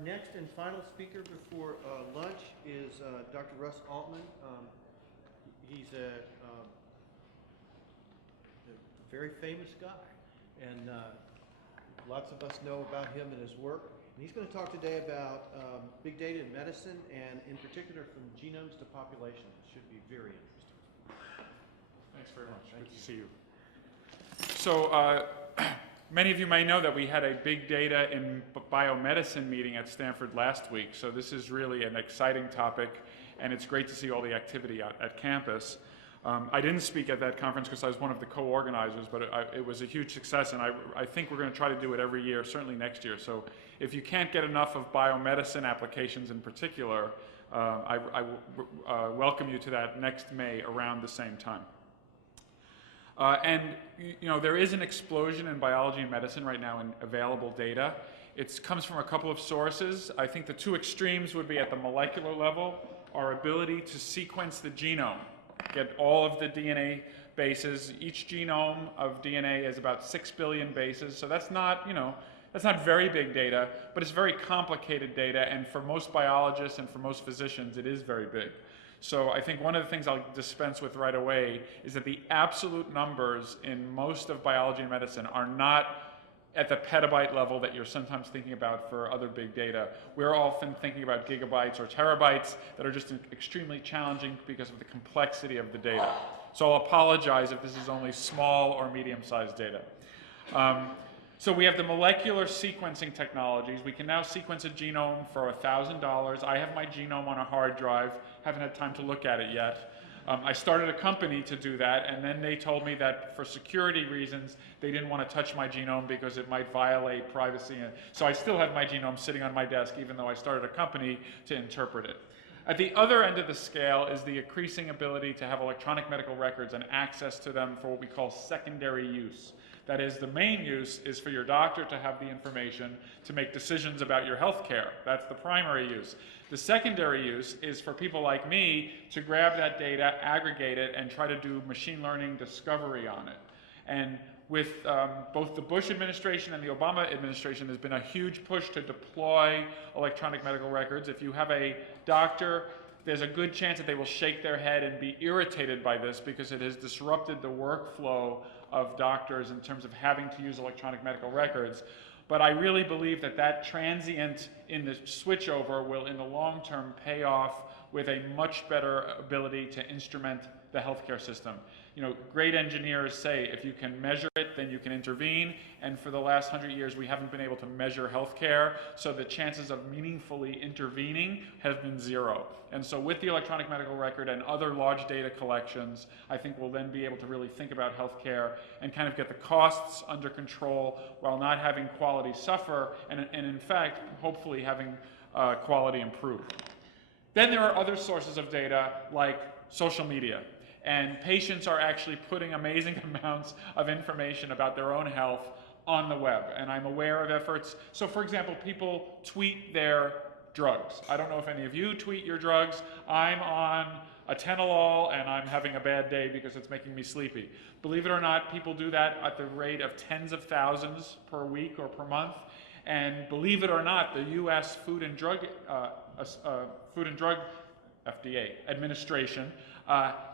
next and final speaker before lunch is Dr. Russ Altman. He's a very famous guy, and lots of us know about him and his work. And he's going to talk today about big data in medicine, and in particular from genomes to populations. It should be very interesting. Thanks very much. Good to see you. So many of you may know that we had a big data in biomedicine meeting at Stanford last week. So this is really an exciting topic, and it's great to see all the activity at campus. I didn't speak at that conference because I was one of the co-organizers, but it was a huge success, and I think we're going to try to do it every year, certainly next year. So if you can't get enough of biomedicine applications in particular, I welcome you to that next May around the same time. And you know, there is an explosion in biology and medicine right now in available data. It comes from a couple of sources. I think the two extremes would be at the molecular level, our ability to sequence the genome, get all of the DNA bases. Each genome of DNA is about 6 billion bases, so that's not, you know, that's not very big data, but it's very complicated data, and for most biologists and for most physicians, it is very big. So I think one of the things I'll dispense with right away is that the absolute numbers in most of biology and medicine are not at the petabyte level that you're sometimes thinking about for other big data. We're often thinking about gigabytes or terabytes that are just extremely challenging because of the complexity of the data. So I'll apologize if this is only small or medium-sized data. So we have the molecular sequencing technologies. We can now sequence a genome for $1,000. I have my genome on a hard drive. Haven't had time to look at it yet. I started a company to do that, and then they told me that for security reasons, they didn't want to touch my genome because it might violate privacy. So I still have my genome sitting on my desk, even though I started a company to interpret it. At the other end of the scale is the increasing ability to have electronic medical records and access to them for what we call secondary use. That is, the main use is for your doctor to have the information to make decisions about your health care. That's the primary use. The secondary use is for people like me to grab that data, aggregate it, and try to do machine learning discovery on it. And with both the Bush administration and the Obama administration, there's been a huge push to deploy electronic medical records. If you have a doctor, there's a good chance that they will shake their head and be irritated by this because it has disrupted the workflow of doctors in terms of having to use electronic medical records. But I really believe that that transient in the switchover will, in the long term, pay off with a much better ability to instrument the healthcare system. You know, great engineers say if you can measure it, then you can intervene. And for the last 100 years, we haven't been able to measure healthcare, so the chances of meaningfully intervening have been zero. And so with the electronic medical record and other large data collections, I think we'll then be able to really think about healthcare and kind of get the costs under control while not having quality suffer, and in fact, hopefully having quality improve. Then there are other sources of data like social media. And patients are actually putting amazing amounts of information about their own health on the web. And I'm aware of efforts. So for example, people tweet their drugs. I don't know if any of you tweet your drugs. I'm on atenolol and I'm having a bad day because it's making me sleepy. Believe it or not, people do that at the rate of tens of thousands per week or per month. And believe it or not, the U.S. Food and Drug FDA administration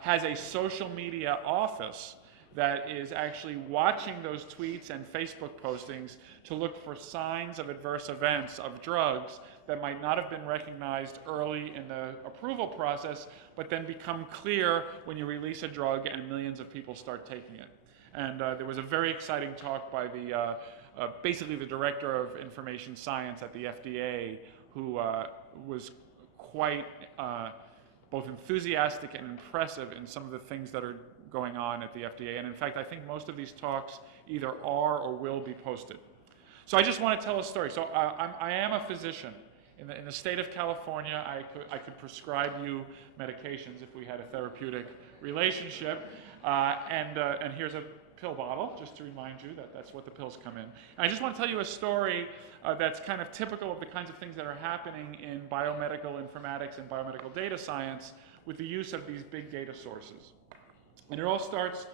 has a social media office that is actually watching those tweets and Facebook postings to look for signs of adverse events of drugs that might not have been recognized early in the approval process, but then become clear when you release a drug and millions of people start taking it. And there was a very exciting talk by the basically the director of information science at the FDA, who was quite both enthusiastic and impressive in some of the things that are going on at the FDA. And in fact, I think most of these talks either are or will be posted. So I just want to tell a story. So I am a physician. In the state of California, I could prescribe you medications if we had a therapeutic relationship. And here's a pill bottle, just to remind you that that's what the pills come in. And I just want to tell you a story that's kind of typical of the kinds of things that are happening in biomedical informatics and biomedical data science with the use of these big data sources. And it all starts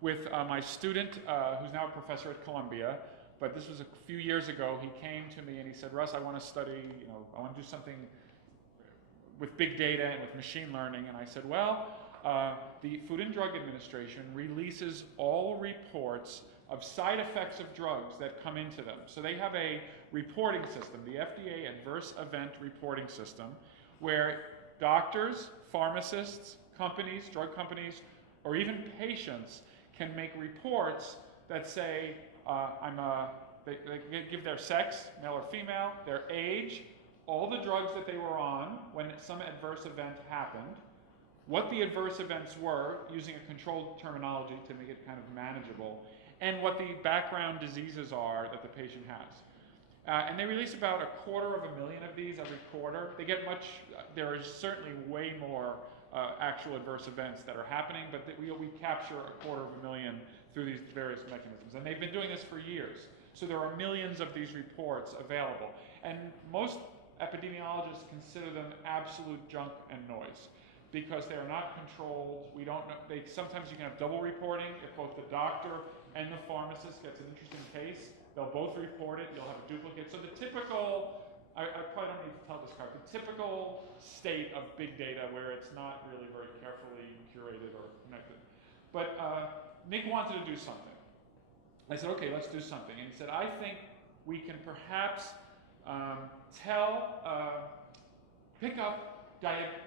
with my student, who's now a professor at Columbia, but this was a few years ago. He came to me and he said, Russ, I want to study, I want to do something with big data and with machine learning. And I said, well, the Food and Drug Administration releases all reports of side effects of drugs that come into them. So they have a reporting system, the FDA Adverse Event Reporting System, where doctors, pharmacists, companies, drug companies, or even patients can make reports that say, they give their sex, male or female, their age, all the drugs that they were on when some adverse event happened, what the adverse events were, using a controlled terminology to make it kind of manageable, and what the background diseases are that the patient has. And they release about 250,000 of these every quarter. They get there is certainly way more actual adverse events that are happening, but we capture 250,000 through these various mechanisms. And they've been doing this for years. So there are millions of these reports available. And most epidemiologists consider them absolute junk and noise because they are not controlled. We don't know. Sometimes you can have double reporting if both the doctor and the pharmacist gets an interesting case. They'll both report it. You'll have a duplicate. So the typical, I probably don't need to tell this part, the typical state of big data where it's not really very carefully curated or connected. But Nick wanted to do something. I said, okay, let's do something. And he said, I think we can perhaps pick up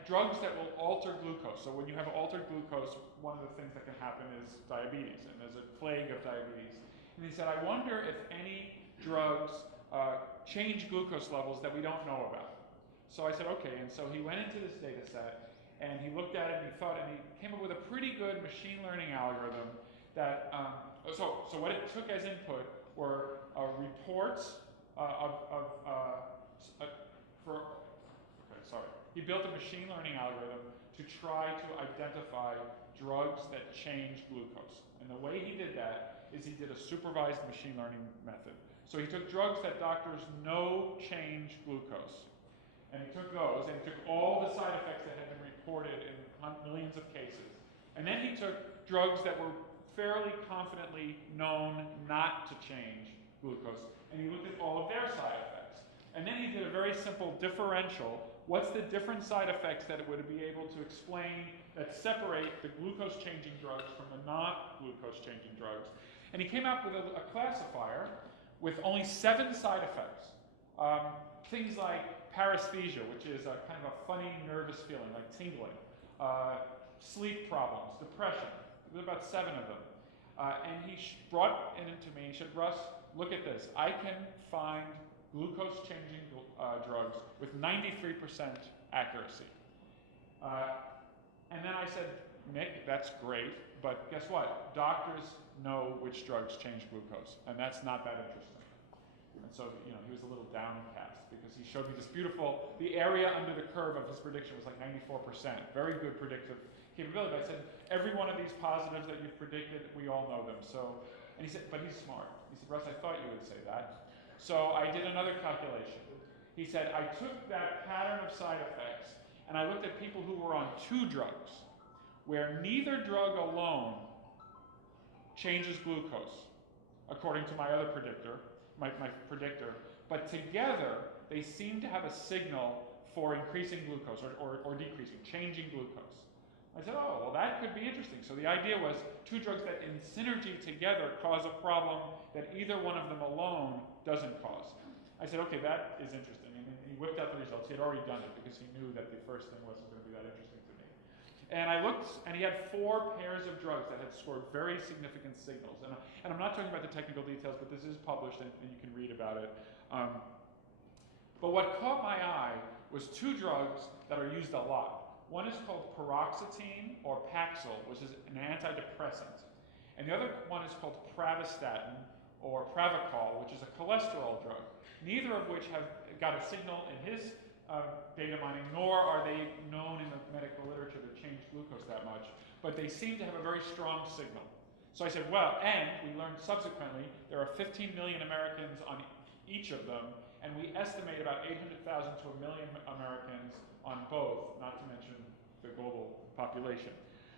drugs that will alter glucose. So when you have altered glucose, one of the things that can happen is diabetes, and there's a plague of diabetes. And he said, I wonder if any drugs change glucose levels that we don't know about. So I said, okay. And so he went into this data set, and he looked at it, and he thought, and he came up with a pretty good machine learning algorithm that, so what it took as input were reports He built a machine learning algorithm to try to identify drugs that change glucose. And the way he did that is he did a supervised machine learning method. So he took drugs that doctors know change glucose, and he took those, and he took all the side effects that had been reported in millions of cases. And then he took drugs that were fairly confidently known not to change glucose, and he looked at all of their side effects. And then he did a very simple differential. What's the different side effects that it would be able to explain that separate the glucose-changing drugs from the non-glucose-changing drugs? And he came up with a classifier with only 7 side effects. Things like paresthesia, which is a kind of a funny, nervous feeling, like tingling. Sleep problems, depression. There were about 7 of them. And he brought it into me and he said, Russ, look at this. I can find glucose-changing drugs with 93% accuracy. And then I said, Nick, that's great, but guess what? Doctors know which drugs change glucose, and that's not that interesting. And so, he was a little downcast because he showed me this beautiful, the area under the curve of his prediction was like 94%, very good predictive capability. But I said, every one of these positives that you've predicted, we all know them. So, and he said, but he's smart. He said, Russ, I thought you would say that. So I did another calculation. He said, I took that pattern of side effects and I looked at people who were on 2 drugs, where neither drug alone changes glucose, according to my other predictor, my predictor, but together they seem to have a signal for increasing glucose or decreasing, changing glucose. I said, oh, well, that could be interesting. So the idea was 2 drugs that in synergy together cause a problem that either one of them alone doesn't cause. I said, okay, that is interesting. And he whipped out the results. He had already done it because he knew that the first thing wasn't going to be that interesting to me. And I looked, and he had 4 pairs of drugs that had scored very significant signals. And I'm not talking about the technical details, but this is published, and you can read about it. But what caught my eye was 2 drugs that are used a lot. One is called paroxetine or Paxil, which is an antidepressant. And the other one is called pravastatin or Pravachol, which is a cholesterol drug. Neither of which have got a signal in his data mining, nor are they known in the medical literature to change glucose that much. But they seem to have a very strong signal. So I said, well, and we learned subsequently there are 15 million Americans on each of them, and we estimate about 800,000 to 1 million Americans on both, not to mention the global population.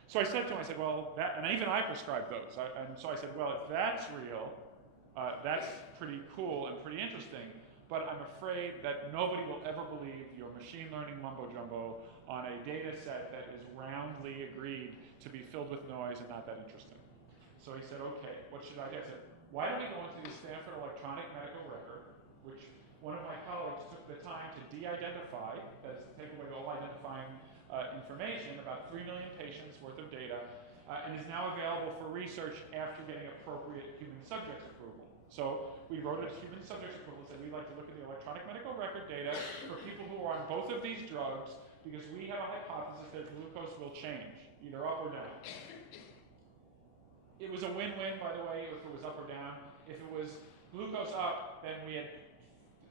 So I said to him, I said, well, and even I prescribed those. And so I said, well, if that's real, That's pretty cool and pretty interesting, but I'm afraid that nobody will ever believe your machine learning mumbo-jumbo on a data set that is roundly agreed to be filled with noise and not that interesting. So he said, okay, what should I do? I said, why don't we go into the Stanford electronic medical record, which one of my colleagues took the time to de-identify, that is to take away all identifying information, about 3 million patients worth of data, and is now available for research after getting appropriate human subjects approval. So we wrote a human subjects approval, said we'd like to look at the electronic medical record data for people who are on both of these drugs because we have a hypothesis that glucose will change, either up or down. It was a win-win, by the way, if it was up or down. If it was glucose up, then we had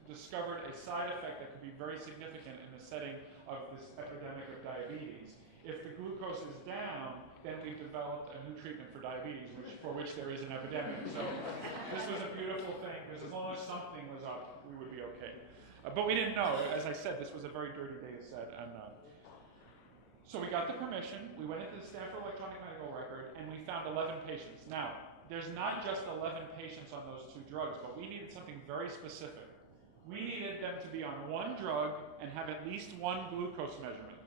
discovered a side effect that could be very significant in the setting of this epidemic of diabetes. If the glucose is down, then we've developed a new treatment for diabetes, for which there is an epidemic. So this was a beautiful thing, because as long as something was up, we would be okay. But we didn't know. As I said, this was a very dirty data set. And so we got the permission. We went into the Stanford electronic medical record, and we found 11 patients. Now, there's not just 11 patients on those two drugs, but we needed something very specific. We needed them to be on one drug and have at least one glucose measurement.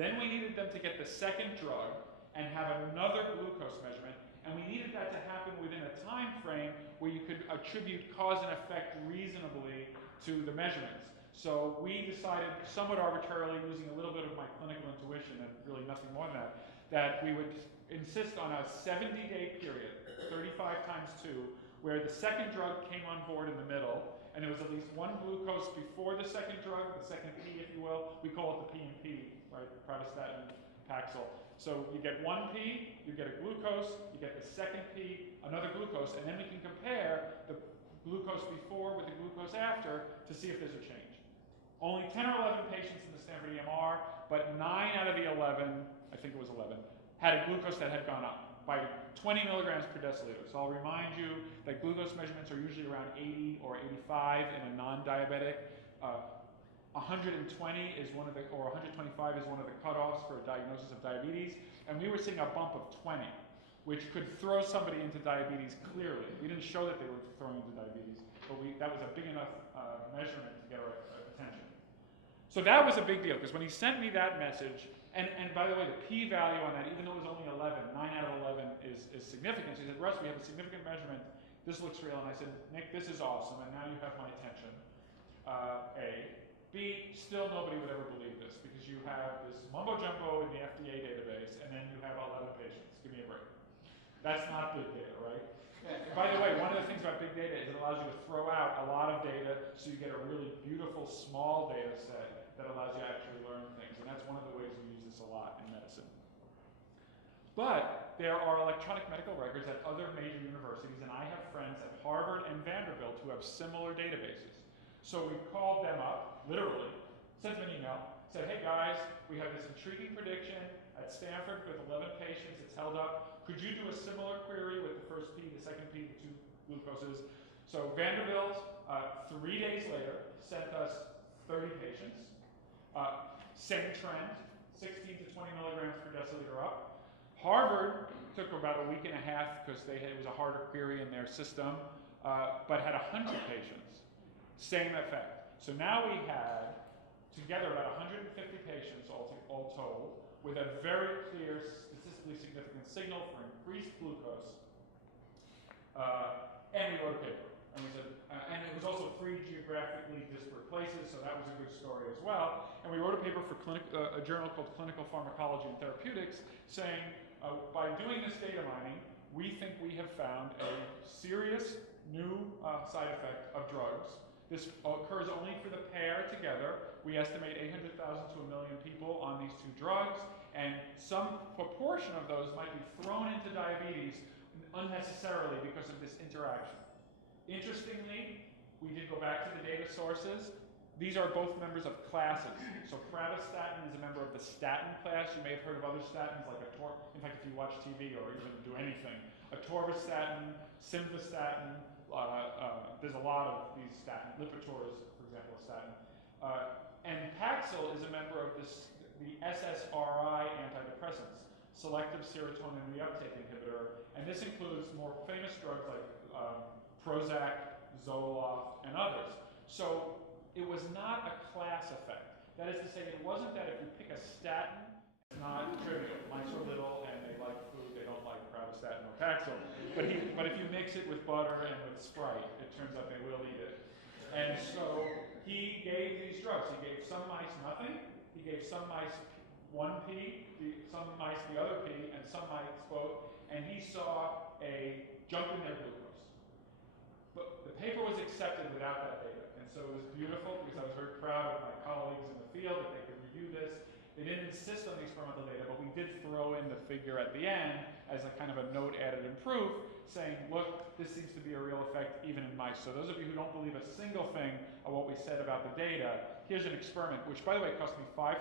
Then we needed them to get the second drug and have another glucose measurement, and we needed that to happen within a time frame where you could attribute cause and effect reasonably to the measurements. So we decided, somewhat arbitrarily, using a little bit of my clinical intuition and really nothing more than that, that we would insist on a 70-day period, 35 times 2, where the second drug came on board in the middle, and there was at least one glucose before the second drug, the second P, if you will. We call it the P and P, right? Pravastatin, Paxil. So you get one P, you get a glucose, you get the second P, another glucose, and then we can compare the glucose before with the glucose after to see if there's a change. Only 10 or 11 patients in the Stanford EMR, but 9 out of the 11, I think it was 11, had a glucose that had gone up by 20 milligrams per deciliter. So I'll remind you that glucose measurements are usually around 80 or 85 in a non-diabetic. 120 is one of the, or 125 is one of the cutoffs for a diagnosis of diabetes, and we were seeing a bump of 20, which could throw somebody into diabetes clearly. We didn't show that they were throwing into diabetes, but that was a big enough measurement to get our attention. So that was a big deal, because when he sent me that message, and by the way, the p-value on that, even though it was only 11, 9 out of 11 is significant. So he said, Russ, we have a significant measurement. This looks real. And I said, Nick, this is awesome, and now you have my attention. A. B, still nobody would ever believe this, because you have this mumbo-jumbo in the FDA database, and then you have 11 patients. Give me a break. That's not big data, right? By the way, one of the things about big data is it allows you to throw out a lot of data, so you get a really beautiful small data set that allows you to actually learn things, and that's one of the ways we use this a lot in medicine. But there are electronic medical records at other major universities, and I have friends at Harvard and Vanderbilt who have similar databases. So we called them up, literally, sent them an email, said, hey guys, we have this intriguing prediction at Stanford with 11 patients, it's held up. Could you do a similar query with the first P, the second P, the 2 glucoses? So Vanderbilt, 3 days later, sent us 30 patients. Same trend, 16 to 20 milligrams per deciliter up. Harvard took about a week and a half because it was a harder query in their system, but had 100 patients. Same effect. So now we had together about 150 patients all told, with a very clear statistically significant signal for increased glucose. And we wrote a paper. And we said, and it was also 3 geographically disparate places, so that was a good story as well. And we wrote a paper for a journal called Clinical Pharmacology and Therapeutics, saying, by doing this data mining, we think we have found a serious new side effect of drugs. This occurs only for the pair together. We estimate 800,000 to 1 million people on these 2 drugs, and some proportion of those might be thrown into diabetes unnecessarily because of this interaction. Interestingly, we did go back to the data sources. These are both members of classes. So pravastatin is a member of the statin class. You may have heard of other statins like in fact, if you watch TV or even do anything, atorvastatin, simvastatin. There's a lot of these statins. Lipitor is, for example, a statin. And Paxil is a member of the SSRI antidepressants, selective serotonin reuptake inhibitor, and this includes more famous drugs like Prozac, Zoloft, and others. So it was not a class effect. That is to say, it wasn't that if you pick a statin, it's not trivial. Mice are little and they like food, they don't like pravastatin or Paxil. But if you mix it with butter and with Sprite, it turns out they will eat it. And so he gave these drugs. He gave some mice nothing. He gave some mice one P, some mice the other P, and some mice both. And he saw a jump in their glucose. But the paper was accepted without that data. And so it was beautiful because I was very proud of my colleagues in the field that they could review this. They didn't insist on the experimental data, but we did throw in the figure at the end as a kind of a note added in proof, saying, look, this seems to be a real effect even in mice. So those of you who don't believe a single thing of what we said about the data, here's an experiment, which by the way cost me $5,000.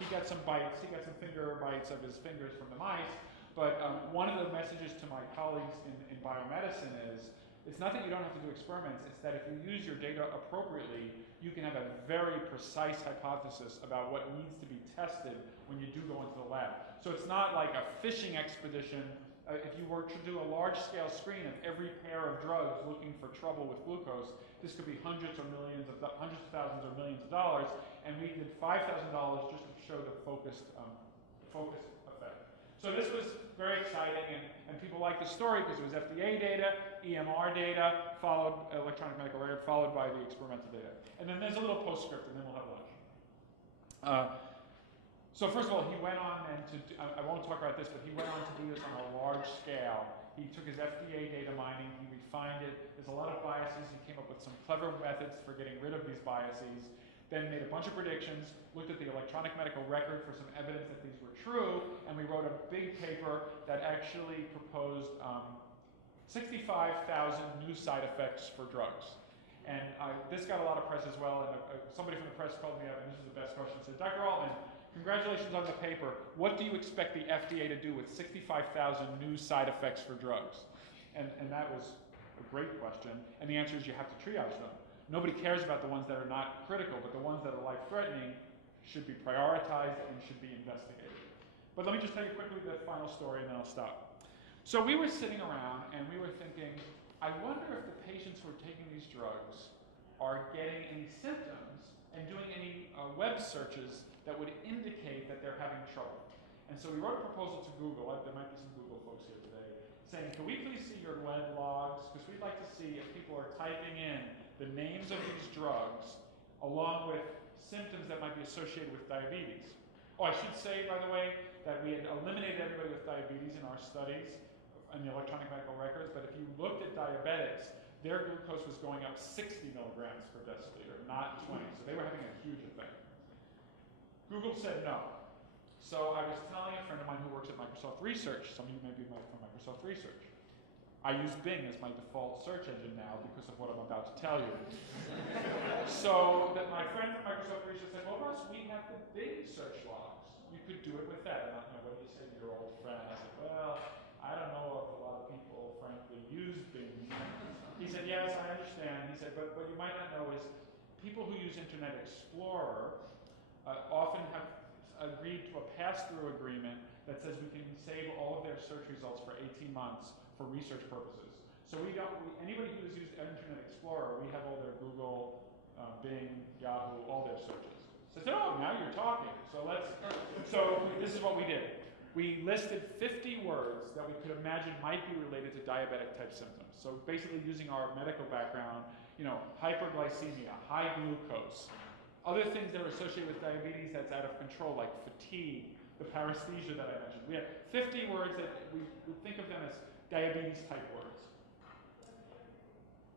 He got some bites, he got some finger bites of his fingers from the mice, but one of the messages to my colleagues in biomedicine is, it's not that you don't have to do experiments, it's that if you use your data appropriately, you can have a very precise hypothesis about what needs to be tested when you do go into the lab. So it's not like a fishing expedition. If you were to do a large-scale screen of every pair of drugs looking for trouble with glucose, this could be hundreds of thousands or millions of dollars, and we did $5,000 just to show the focused effect. So this was very exciting, and people liked the story because it was FDA data, EMR data, followed electronic medical record, followed by the experimental data. And then there's a little postscript, and then we'll have lunch. So first of all, he went on and I won't talk about this, but he went on to do this on a large scale. He took his FDA data mining, he refined it. There's a lot of biases. He came up with some clever methods for getting rid of these biases. Then made a bunch of predictions, looked at the electronic medical record for some evidence that these were true, and we wrote a big paper that actually proposed 65,000 new side effects for drugs. And this got a lot of press as well, and somebody from the press called me up, and this is the best question, said, Dr. Altman, congratulations on the paper. What do you expect the FDA to do with 65,000 new side effects for drugs? And that was a great question, and the answer is you have to triage them. Nobody cares about the ones that are not critical, but the ones that are life-threatening should be prioritized and should be investigated. But let me just tell you quickly the final story, and then I'll stop. So we were sitting around, and we were thinking, I wonder if the patients who are taking these drugs are getting any symptoms and doing any web searches that would indicate that they're having trouble. And so we wrote a proposal to Google, there might be some Google folks here today, saying, can we please see your web logs? Because we'd like to see if people are typing in the names of these drugs along with symptoms that might be associated with diabetes. Oh, I should say, by the way, that we had eliminated everybody with diabetes in our studies in the electronic medical records, but if you looked at diabetics, their glucose was going up 60 milligrams per deciliter, not 20, so they were having a huge effect. Google said no. So I was telling a friend of mine who works at Microsoft Research, some of you may be from Microsoft Research. I use Bing as my default search engine now because of what I'm about to tell you. So that my friend from Microsoft Research said, well, Russ, we have the Bing search logs. You could do it with that. And I don't know, what do you say to your old friend? I said, well, I don't know if a lot of people, frankly, use Bing. He said, yes, I understand. He said, but what you might not know is people who use Internet Explorer often have agreed to a pass-through agreement that says we can save all of their search results for 18 months for research purposes. So anybody who's used Internet Explorer, we have all their Google, Bing, Yahoo, all their searches. So I said, oh, now you're talking. So this is what we did. We listed 50 words that we could imagine might be related to diabetic type symptoms. So basically using our medical background, hyperglycemia, high glucose, other things that are associated with diabetes that's out of control, like fatigue, the paresthesia that I mentioned. We have 50 words that we think of them as diabetes type words.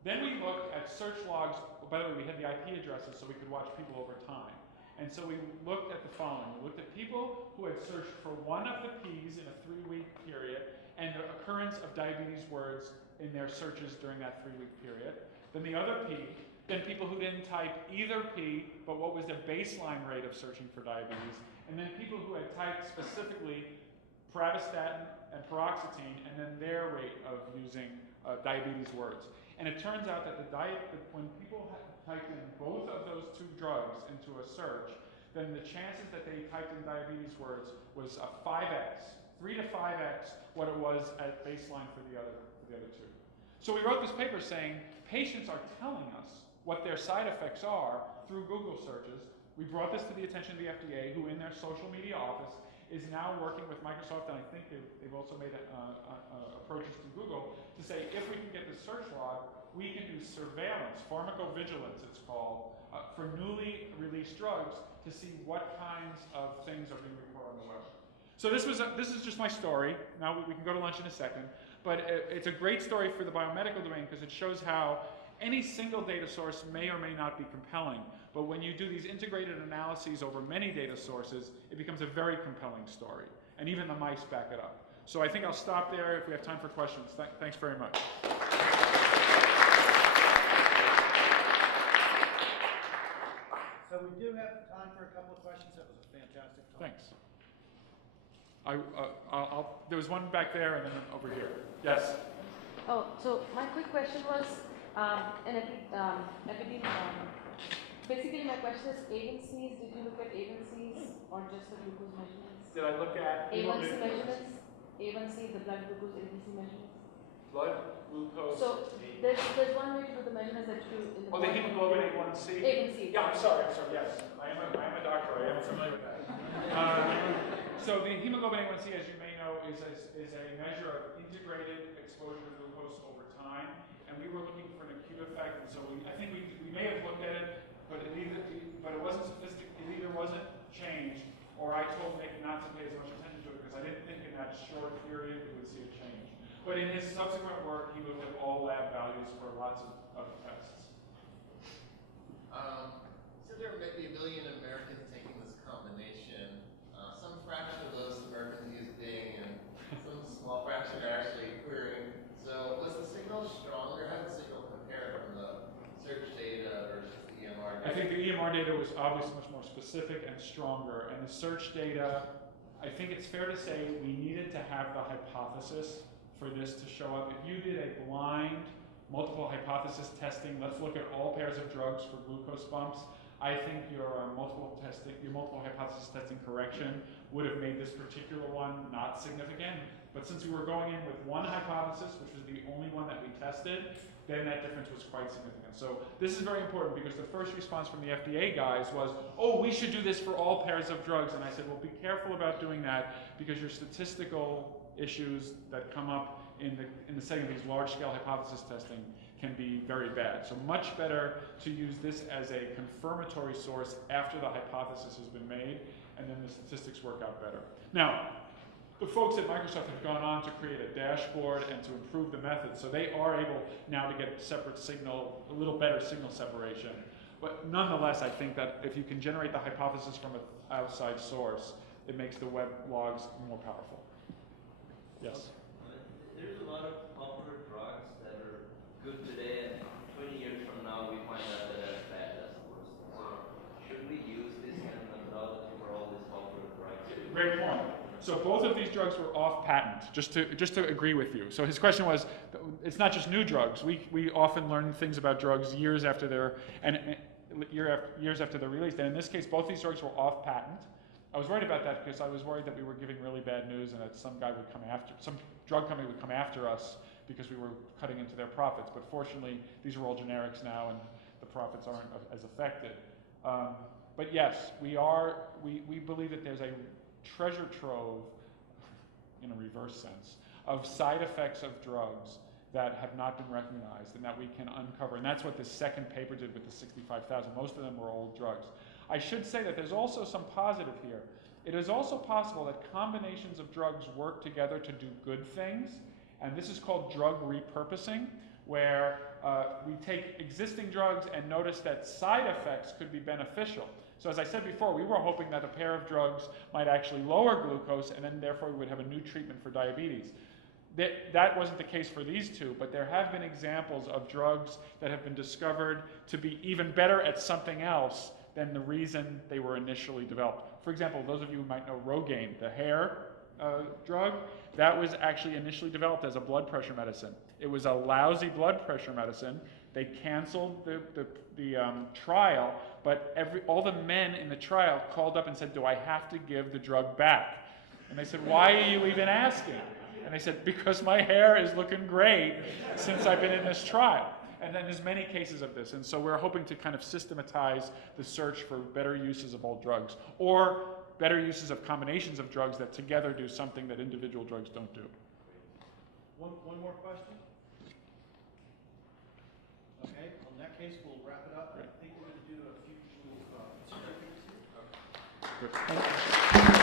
Then we looked at search logs. By the way, we had the IP addresses so we could watch people over time. And so we looked at the following. We looked at people who had searched for one of the P's in a 3-week period and the occurrence of diabetes words in their searches during that 3-week period. Then the other P. Then people who didn't type either P, but what was their baseline rate of searching for diabetes. And then people who had typed specifically pravastatin and paroxetine, and then their rate of using diabetes words. And it turns out that when people typed in both of those two drugs into a search, then the chances that they typed in diabetes words was a 5x, 3 to 5x what it was at baseline for the other two. So we wrote this paper saying patients are telling us what their side effects are through Google searches. We brought this to the attention of the FDA, who in their social media office is now working with Microsoft, and I think they've also made approaches to Google to say if we can get the search log, we can do surveillance, pharmacovigilance it's called, for newly released drugs to see what kinds of things are being reported on the web. So this is just my story. Now we can go to lunch in a second, but it's a great story for the biomedical domain because it shows how any single data source may or may not be compelling, but when you do these integrated analyses over many data sources, it becomes a very compelling story, and even the mice back it up. So I think I'll stop there if we have time for questions. Thanks very much. So we do have time for a couple of questions. That was a fantastic talk. Thanks. There was one back there and then over here. Yes? Oh, so my quick question was, basically my question is A1Cs, did you look at A1Cs or just the glucose measurements? Did I look at A1C measurements? A1C, the blood glucose A1C measurements? Blood glucose. So there's one way to do the measurements that you do in the the hemoglobin A1C? A1C. Yeah, I'm sorry, yes. I am a doctor, I am familiar with that. So the hemoglobin A1C, as you may know, is a measure of integrated exposure to glucose over time, and we were looking for an acute effect, and so I think we may have looked at it, but it wasn't sophisticated, it either wasn't changed, or I told Nick not to pay as much attention to it because I didn't think in that short period we would see a change. But in his subsequent work, he looked at all lab values for lots of tests. So there may be 1 million Americans taking this combination. Some fraction of those Americans use Bing, and some small fraction are actually querying. So was the signal stronger? How did the signal compare from the search data versus the EMR data? I think the EMR data was obviously much more specific and stronger, and the search data, I think it's fair to say we needed to have the hypothesis for this to show up. If you did a blind multiple hypothesis testing, let's look at all pairs of drugs for glucose bumps, I think your multiple hypothesis testing correction would have made this particular one not significant. But since we were going in with one hypothesis, which was the only one that we tested, then that difference was quite significant. So this is very important because the first response from the FDA guys was, oh, we should do this for all pairs of drugs. And I said, well, be careful about doing that because your statistical issues that come up in the setting of these large-scale hypothesis testing can be very bad. So much better to use this as a confirmatory source after the hypothesis has been made, and then the statistics work out better. Now, the folks at Microsoft have gone on to create a dashboard and to improve the method, so they are able now to get separate signal, a little better signal separation. But nonetheless, I think that if you can generate the hypothesis from an outside source, it makes the web logs more powerful. Yes? There's a lot of popular drugs that are good today, and 20 years from now we find out that they're bad as worse. So should we use this kind of methodology for all these popular drugs? Great point. So both of these drugs were off patent, just to agree with you. So his question was, it's not just new drugs. We often learn things about drugs years after they're released. And in this case, both these drugs were off patent. I was worried about that because I was worried that we were giving really bad news and that some drug company would come after us because we were cutting into their profits. But fortunately, these are all generics now and the profits aren't as affected. But yes, we believe that there's a treasure trove, in a reverse sense, of side effects of drugs that have not been recognized and that we can uncover. And that's what this second paper did with the 65,000. Most of them were old drugs. I should say that there's also some positive here. It is also possible that combinations of drugs work together to do good things, and this is called drug repurposing, where we take existing drugs and notice that side effects could be beneficial. So as I said before, we were hoping that a pair of drugs might actually lower glucose, and then therefore we would have a new treatment for diabetes. That wasn't the case for these two, but there have been examples of drugs that have been discovered to be even better at something else than the reason they were initially developed. For example, those of you who might know Rogaine, the hair drug, that was actually initially developed as a blood pressure medicine. It was a lousy blood pressure medicine. They canceled the trial, but all the men in the trial called up and said, do I have to give the drug back? And they said, why are you even asking? And they said, because my hair is looking great since I've been in this trial. And then there's many cases of this. And so we're hoping to kind of systematize the search for better uses of all drugs, or better uses of combinations of drugs that together do something that individual drugs don't do. One more question? Okay, well, in that case, we'll wrap it up. I think we're going to do a few certificates here. Good.